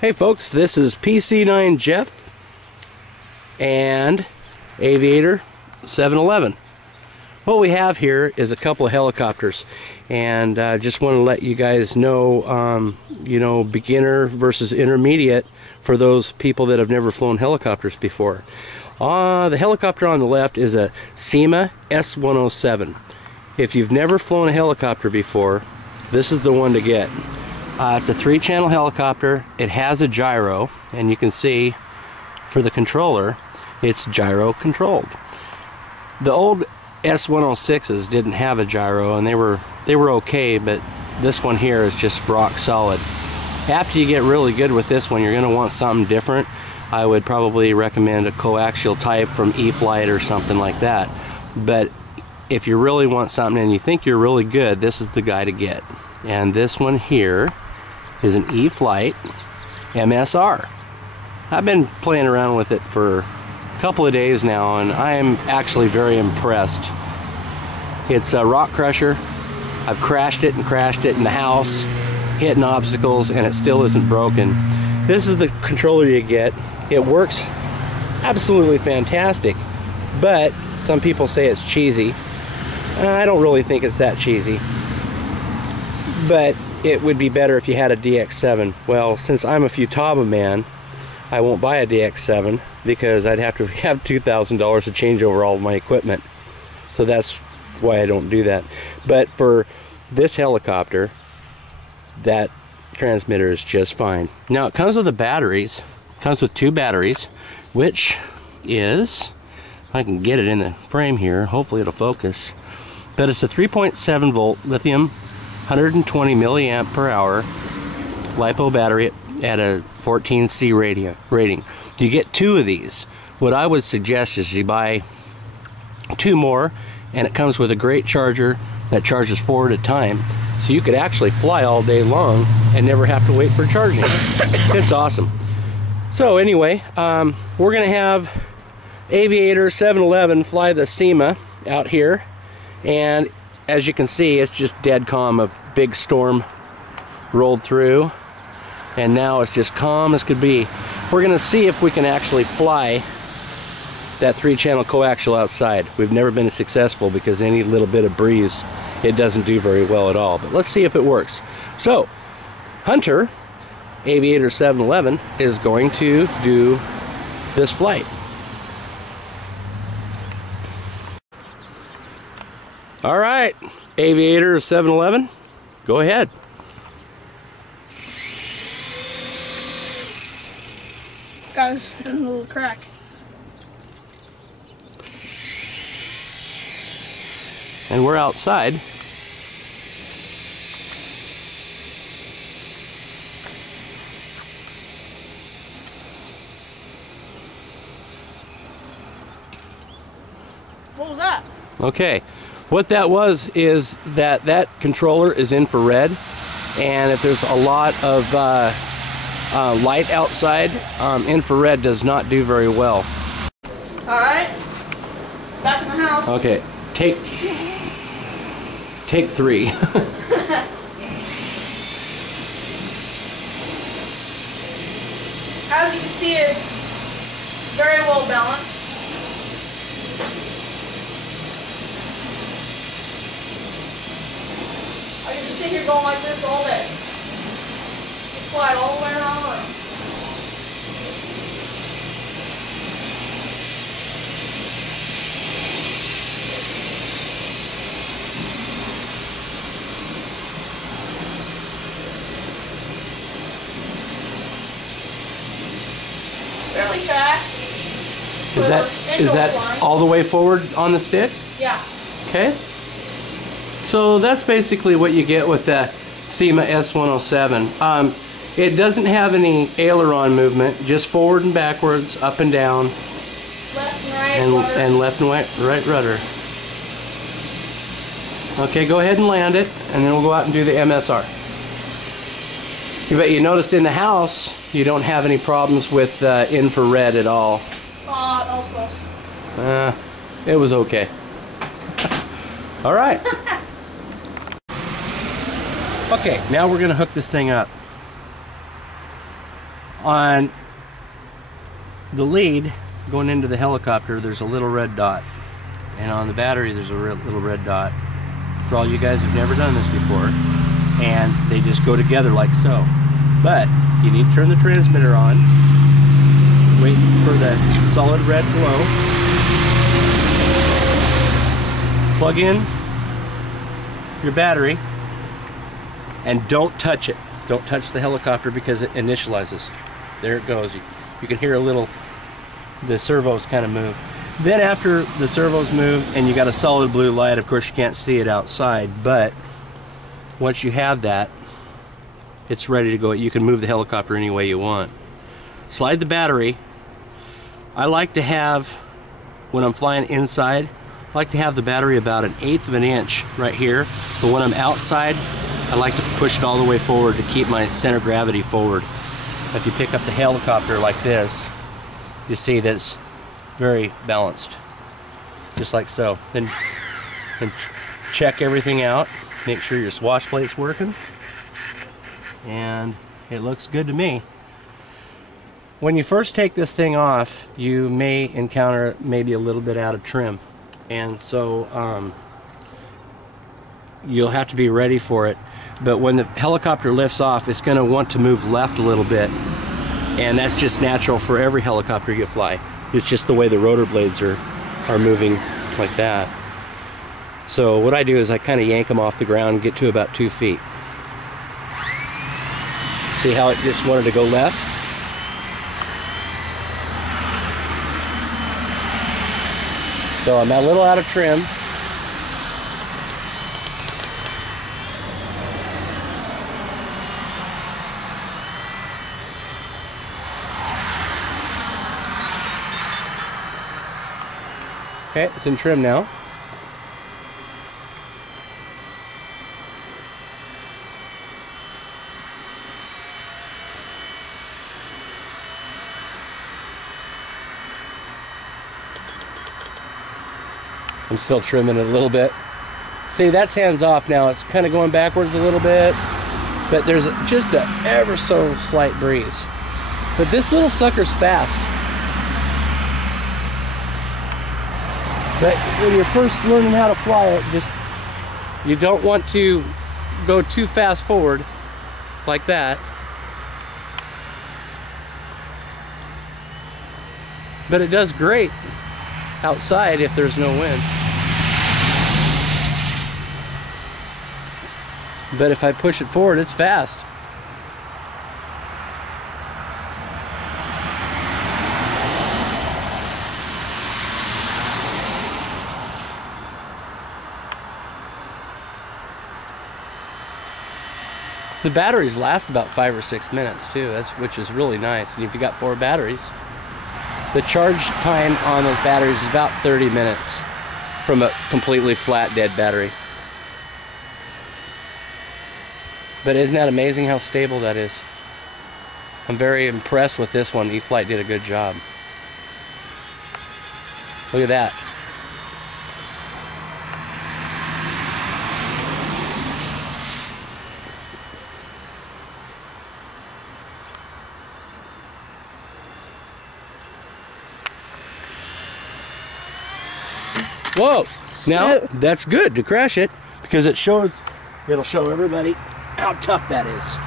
Hey folks, this is PC9 Jeff and Aviator 711. What we have here is a couple of helicopters, and just want to let you guys know, beginner versus intermediate for those people that have never flown helicopters before. The helicopter on the left is a Syma S-107. If you've never flown a helicopter before, this is the one to get. It's a 3-channel helicopter. It has a gyro, and you can see for the controller, it's gyro controlled. The old S-106s didn't have a gyro, and they were okay, but this one here is just rock solid. After you get really good with this one, you're going to want something different. I would probably recommend a coaxial type from Eflite or something like that. But if you really want something and you think you're really good, this is the guy to get. And this one here is an Eflite MSR. I've been playing around with it for a couple of days now, and I am actually very impressed. It's a rock crusher. I've crashed it in the house, hitting obstacles, and it still isn't broken. This is the controller you get. It works absolutely fantastic, but some people say it's cheesy. I don't really think it's that cheesy, but it would be better if you had a DX7. Well, since I'm a Futaba man, I won't buy a DX7 because I'd have to have $2,000 to change over all of my equipment. So that's why I don't do that. But for this helicopter, that transmitter is just fine. Now it comes with the batteries. It comes with 2 batteries, which is, if I can get it in the frame here, hopefully it'll focus. But it's a 3.7 volt lithium 120 milliamp per hour LiPo battery at a 14C rating. You get 2 of these. What I would suggest is you buy 2 more, and it comes with a great charger that charges 4 at a time, so you could actually fly all day long and never have to wait for charging. It's awesome. So anyway, we're gonna have Aviator 711 fly the Syma out here, and as you can see, it's just dead calm. A big storm rolled through, and now it's just calm as could be. We're gonna see if we can actually fly that 3-channel coaxial outside. We've never been successful because any little bit of breeze, it doesn't do very well at all. But let's see if it works. So, Hunter, Aviator 711, is going to do this flight. All right, Aviator 711, go ahead. Got a little crack. And we're outside. What was that? Okay. What that was is that controller is infrared, and if there's a lot of light outside, infrared does not do very well. Alright, back in the house. Okay, take 3. As you can see, it's very well balanced. I can just sit here going like this all day. Just fly it all the way around the room. Fairly fast. Is that all the way forward on the stick? Yeah. Okay. So that's basically what you get with the Syma S-107. It doesn't have any aileron movement, just forward and backwards, up and down, Left and right. and left and right rudder. Okay, go ahead and land it, and then we'll go out and do the MSR. But you noticed in the house, you don't have any problems with infrared at all. That was close. It was okay. All right. Okay, now we're going to hook this thing up. On the lead going into the helicopter, there's a little red dot, and on the battery there's a little red dot. For all you guys who've never done this before, and they just go together like so. But you need to turn the transmitter on, wait for the solid red glow, plug in your battery, and don't touch it. Don't touch the helicopter because it initializes. There it goes. You can hear a little, the servos kind of move. Then after the servos move and you got a solid blue light, of course you can't see it outside, but once you have that, it's ready to go. You can move the helicopter any way you want. Slide the battery. I like to have, when I'm flying inside, I like to have the battery about 1/8 of an inch right here, but when I'm outside, I like to push it all the way forward to keep my center of gravity forward. If you pick up the helicopter like this, you see that it's very balanced, just like so. Then check everything out, make sure your swash plate's working, and it looks good to me. When you first take this thing off, you may encounter maybe a little bit out of trim, and so you'll have to be ready for it. But when the helicopter lifts off, it's going to want to move left a little bit, and that's just natural for every helicopter you fly. It's just the way the rotor blades are moving like that. So what I do is I kind of yank them off the ground and get to about 2 feet. See how it just wanted to go left? So I'm a little out of trim. Okay, it's in trim now. I'm still trimming it a little bit. See, that's hands off now. It's kind of going backwards a little bit, but there's just a ever so slight breeze. But this little sucker's fast. But when you're first learning how to fly it, you don't want to go too fast forward like that. But it does great outside if there's no wind. But if I push it forward, it's fast. The batteries last about 5 or 6 minutes too, which is really nice. And if you got 4 batteries, the charge time on those batteries is about 30 minutes from a completely flat dead battery. But isn't that amazing how stable that is? I'm very impressed with this one. Eflite did a good job. Look at that. Whoa! Now that's good to crash it because it'll show everybody how tough that is.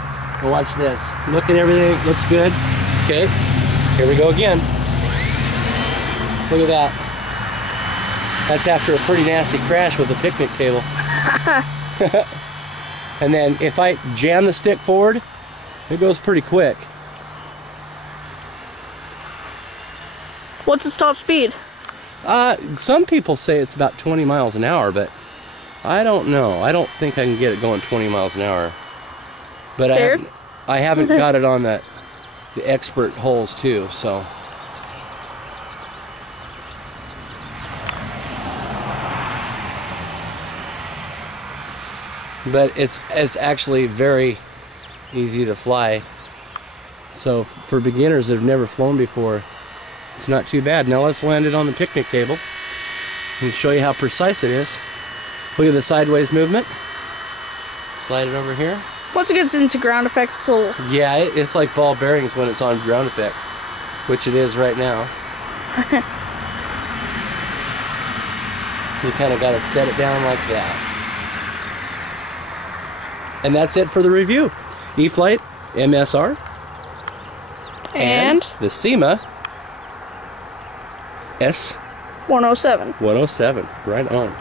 Well, watch this. Look at everything. Looks good. Okay. Here we go again. Look at that. That's after a pretty nasty crash with a picnic table. And then if I jam the stick forward, it goes pretty quick. What's its top speed? Some people say it's about 20 miles an hour, but I don't know. I don't think I can get it going 20 miles an hour. But Scared? I haven't got it on the expert holes too, so. But it's actually very easy to fly. So for beginners that have never flown before, it's not too bad. Now let's land it on the picnic table and show you how precise it is. Look at the sideways movement. Slide it over here. Once it gets into ground effect, it's a little... Yeah, it's like ball bearings when it's on ground effect, which it is right now. You kind of got to set it down like that. And that's it for the review. Eflite MSR. And the Syma S-107. 107. Right on.